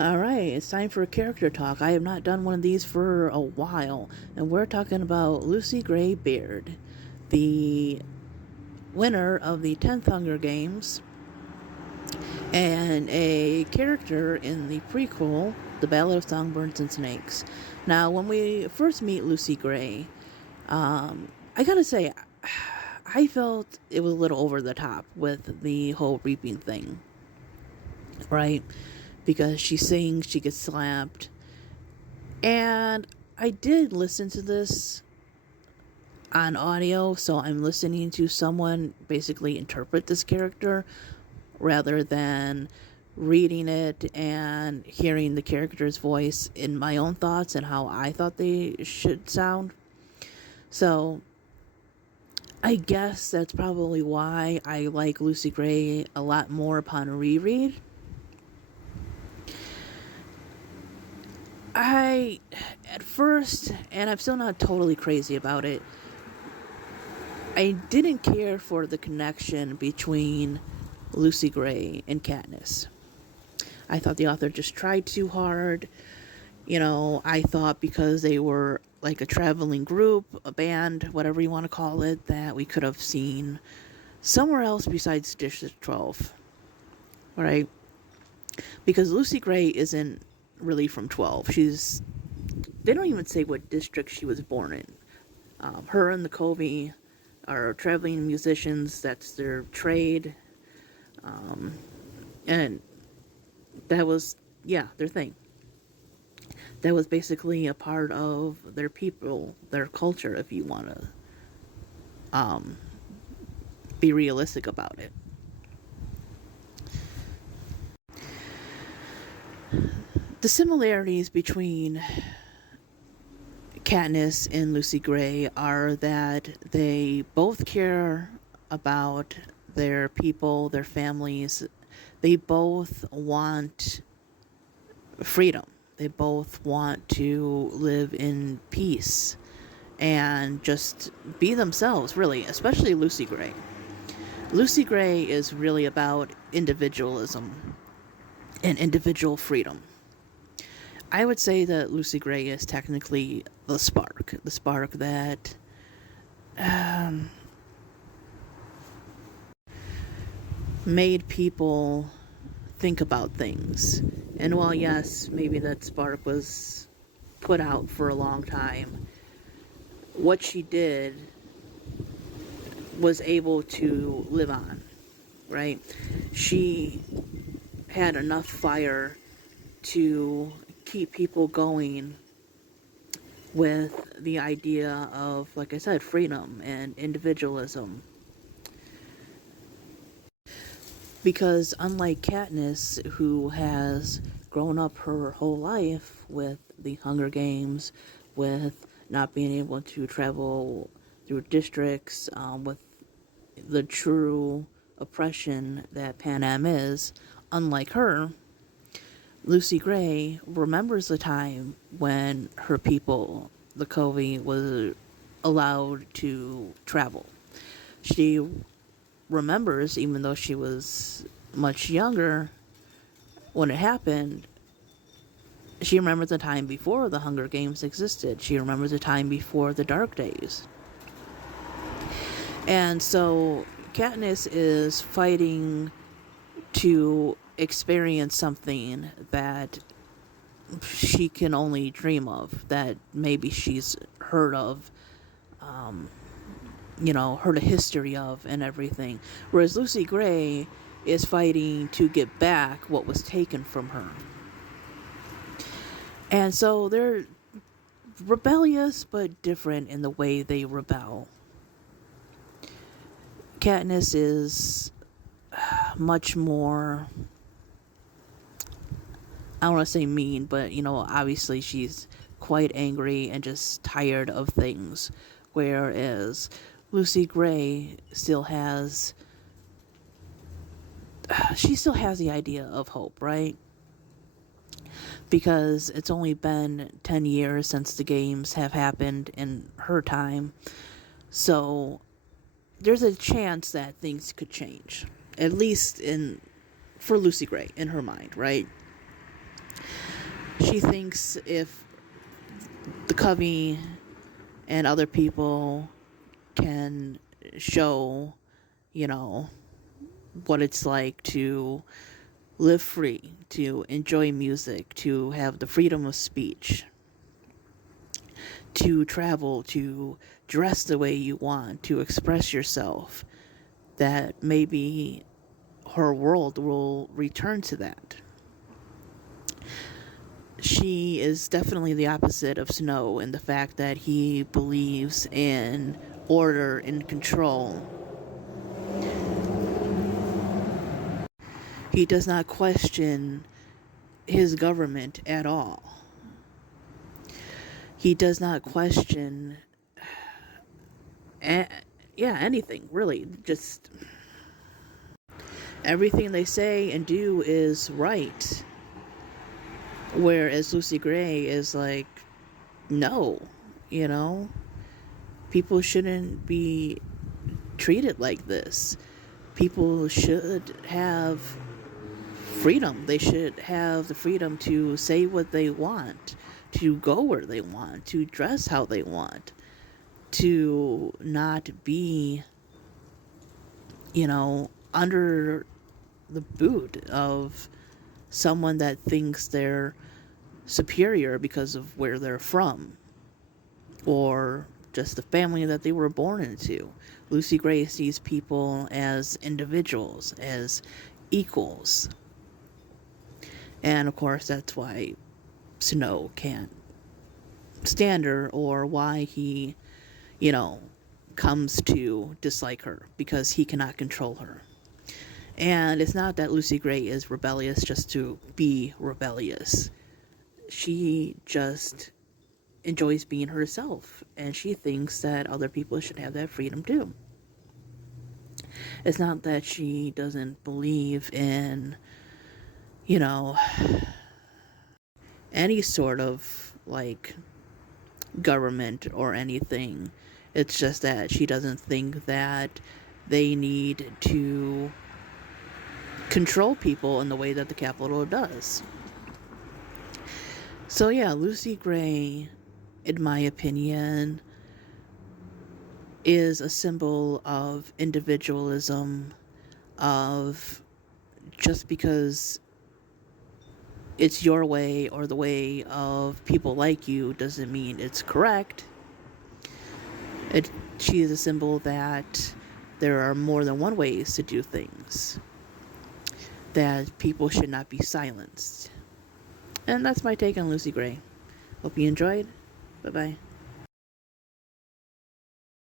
Alright, it's time for a character talk. I have not done one of these for a while, and we're talking about Lucy Gray Baird, the winner of the 10th Hunger Games, and a character in the prequel, The Ballad of Songbirds and Snakes. Now, when we first meet Lucy Gray, I gotta say, I felt it was a little over the top with the whole reaping thing, right? Because she sings, she gets slapped. And I did listen to this on audio, so I'm listening to someone basically interpret this character rather than reading it and hearing the character's voice in my own thoughts and how I thought they should sound. So I guess that's probably why I like Lucy Gray a lot more upon a reread. At first, and I'm still not totally crazy about it, I didn't care for the connection between Lucy Gray and Katniss. I thought the author just tried too hard. I thought because they were like a traveling group, a band, whatever you want to call it, that we could have seen somewhere else besides District 12. Right? Because Lucy Gray isn't really from 12. They don't even say what district she was born in. Her and the Covey are traveling musicians. That's their trade. And that was, their thing. That was basically a part of their people, their culture, if you want to be realistic about it. The similarities between Katniss and Lucy Gray are that they both care about their people, their families. They both want freedom. They both want to live in peace and just be themselves, really, especially Lucy Gray. Lucy Gray is really about individualism and individual freedom. I would say that Lucy Gray is technically the spark that made people think about things. And while, yes, maybe that spark was put out for a long time, what she did was able to live on, right? She had enough fire to keep people going with the idea of, like I said, freedom and individualism. Because unlike Katniss, who has grown up her whole life with the Hunger Games, with not being able to travel through districts, with the true oppression that Panem is, unlike her, Lucy Gray remembers the time when her people, the Covey, was allowed to travel. She remembers, even though she was much younger when it happened, she remembers the time before the Hunger Games existed. She remembers the time before the Dark Days. And so Katniss is fighting to experience something that she can only dream of, that maybe she's heard of, heard a history of and everything. Whereas Lucy Gray is fighting to get back what was taken from her. And so they're rebellious but different in the way they rebel. Katniss is much more, I don't want to say mean, but, obviously she's quite angry and just tired of things. Whereas Lucy Gray still has the idea of hope, right? Because it's only been 10 years since the games have happened in her time. So there's a chance that things could change. At least for Lucy Gray, in her mind, right? She thinks if the Covey and other people can show, you know, what it's like to live free, to enjoy music, to have the freedom of speech, to travel, to dress the way you want, to express yourself, that maybe her world will return to that. She is definitely the opposite of Snow in the fact that he believes in order and control. He does not question his government at all. He does not question anything, really. Just everything they say and do is right. Whereas Lucy Gray is like, no, you know, people shouldn't be treated like this. People should have freedom. They should have the freedom to say what they want, to go where they want, to dress how they want, to not be, you know, under the boot of someone that thinks they're superior because of where they're from or just the family that they were born into. Lucy Gray sees people as individuals, as equals. And of course, that's why Snow can't stand her, or why he, you know, comes to dislike her, because he cannot control her. And it's not that Lucy Gray is rebellious just to be rebellious. She just enjoys being herself, and she thinks that other people should have that freedom too. It's not that she doesn't believe in, you know, any sort of, like, government or anything. It's just that she doesn't think that they need to control people in the way that the Capitol does. So yeah, Lucy Gray, in my opinion, is a symbol of individualism, of just because it's your way or the way of people like you doesn't mean it's correct. She is a symbol that there are more than one ways to do things, that people should not be silenced. And that's my take on Lucy Gray. Hope you enjoyed. Bye-bye.